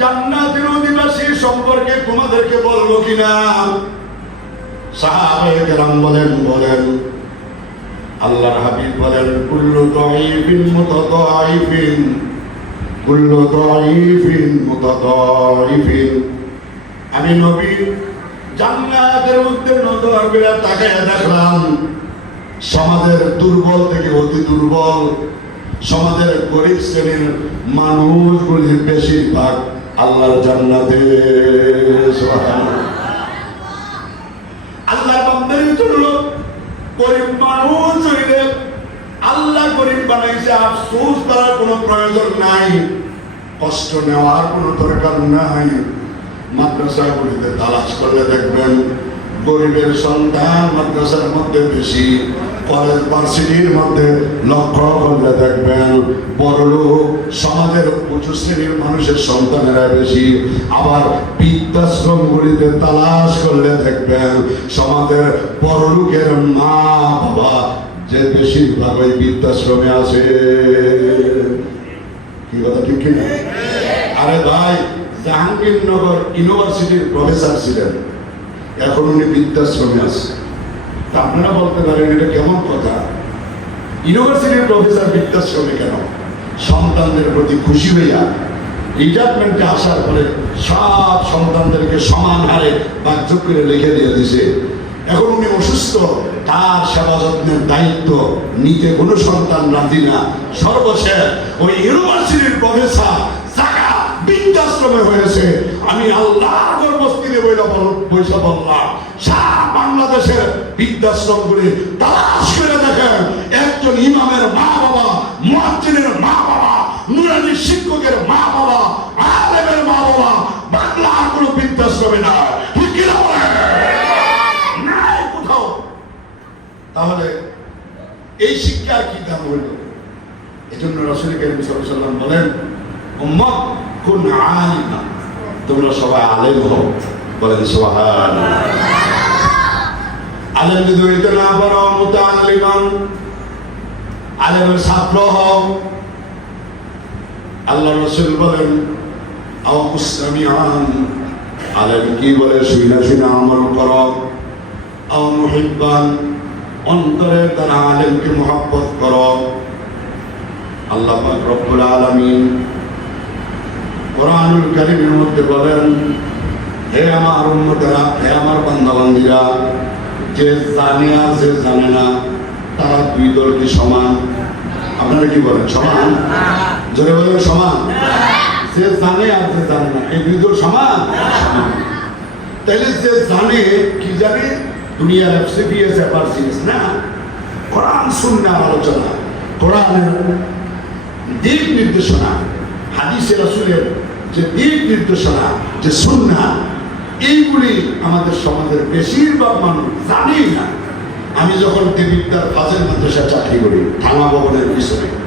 জান্নাতের অধিবাসী সম্পর্কে তোমাদেরকে বলব কিনা? সাহাবায়ে কেরাম বলেন বলেন। আল্লাহর হাবিব বলেন, কুল্লু দাইফিন মুতাদাইফিন কুল্লু দাইফিন মুতাদাইফিন আমি নবী, জান্নাতের মধ্যে নজর করে তাকায় দেখলাম, সমাজের দুর্বল থেকে অতি দুর্বল, সমাজের গরিব শ্রেণির মানুষগুলি বেশিরভাগ আল্লাহর জান্নাতে। আল্লাহর বান্দার জন্য গরিব মানুষ হইলে আল্লাহ গরিব বানাইছে আফসোস করার কোনো প্রয়োজন নাই। কষ্ট নেওয়ার কোনো দরকার নাই। মাদ্রাসাগুলিতে তালাশ করলে দেখবেন গরিবের সন্তান মাদ্রাসার মধ্যে বেশি। কলেজ ভার্সিটির মধ্যে লক্ষ্য করলে দেখবেন বড় লোক সমাজের উঁচু শ্রেণির মানুষের সন্তানেরা বেশি। আবার বৃদ্ধাশ্রমগুলিতে তালাশ করলে দেখবেন সমাজের বড় লোকের মা বাবা যে বেশিরভাগ ওই বৃদ্ধাশ্রমে আছে। কি কথা, ঠিক কিনা? আরে ভাই, জাহাঙ্গীরনগর ইউনিভার্সিটির প্রফেসর ছিলেন। এখন উনি বৃদ্ধাশ্রমে আছে। তা আপনারা বলতে পারেন, এটা কেমন কথা? ইউনিভার্সিটির প্রফেসর বৃদ্ধাশ্রমে কেন? সন্তানদের প্রতি খুশি হইয়া রিটায়ারমেন্টে আসার পরে সব সন্তানদেরকে সমান হারে বাধ্য করে লিখে দিয়ে দিছে। এখন উনি অসুস্থ, তার সেবা যত্নের দায়িত্ব নিতে কোনো সন্তান রাজি না। সর্বশেষ ওই ইউনিভার্সিটির প্রফেসর জায়গা বৃদ্ধাশ্রমে হয়েছে। আমি আল্লাহ গর্বস্তিতে বইলা বললাম। সারা বাংলাদেশের বৃদ্ধাশ্রম গুলি তালাশ করে দেখেন, একজন ইমামের মা বাবা মুয়াজ্জিনের মা বাবা, নুরানি শিক্ষকের মা বাবা, আলেমের মা বাবা বাংলার কোনো বৃদ্ধাশ্রমে না। ঠিক নাই কোথাও। তাহলে এই শিক্ষার কি দাম হইল এই জন্য রসুল করিম সাল্লাম বলেন, উম্মত কোন আলিমা। তোমরা সবাই আলেম হও। বলেন সোহান আলেম যদি হইতে না পারো মুতাআল্লিমান, আলেমের ছাত্র হও। আল্লাহ রসুল বলেন আও মুসলামিয়ান আলেম কি বলে, শুইনা শুইনা আমল করো। আও মুহিব্বান, অন্তরের দ্বারা আলেমকে মহব্বত করো। আল্লাহ পাক রব্বুল আলামিন কোরআনুল কারীমের মধ্যে বলেন, হে আমার উম্মতেরা, হে আমার বান্দাবান্দিরা যে জানে যে জানে না, তারা দুই দল কি সমান? আপনারা কি বলেন, সমান? জোরে বলেন, সমান? যে জানে আর যে জানে না, এই দুই দল সমান? তাইলে যে জানে, কি জানে? দুনিয়ার এফসিপিএস এফআরসিএস না? কোরআন সুন্নাহ আলোচনা, কোরআনের দিক নির্দেশনা, হাদিসে রাসূলের যে দিক নির্দেশনা, যে সুন্নাহ এইগুলি আমাদের সমাজের বেশিরভাগ মানুষ জানেই না। আমি যখন দেবিদ্যার ফাজের মাদ্রাসা চাকরি করি, থানা ভবনের পিছনে।